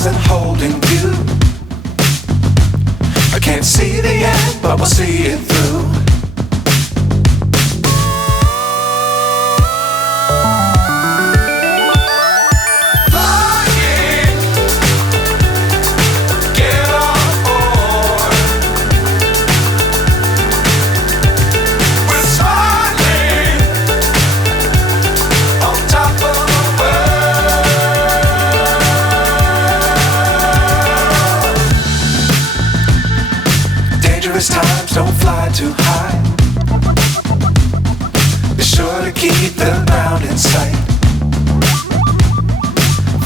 stars and holding you. I can't see the end, but we'll see it through. Times don't fly too high. Be sure to keep the ground in sight.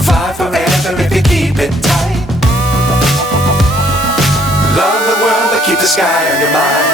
Fly forever if you keep it tight. Love the world but keep the sky on your mind.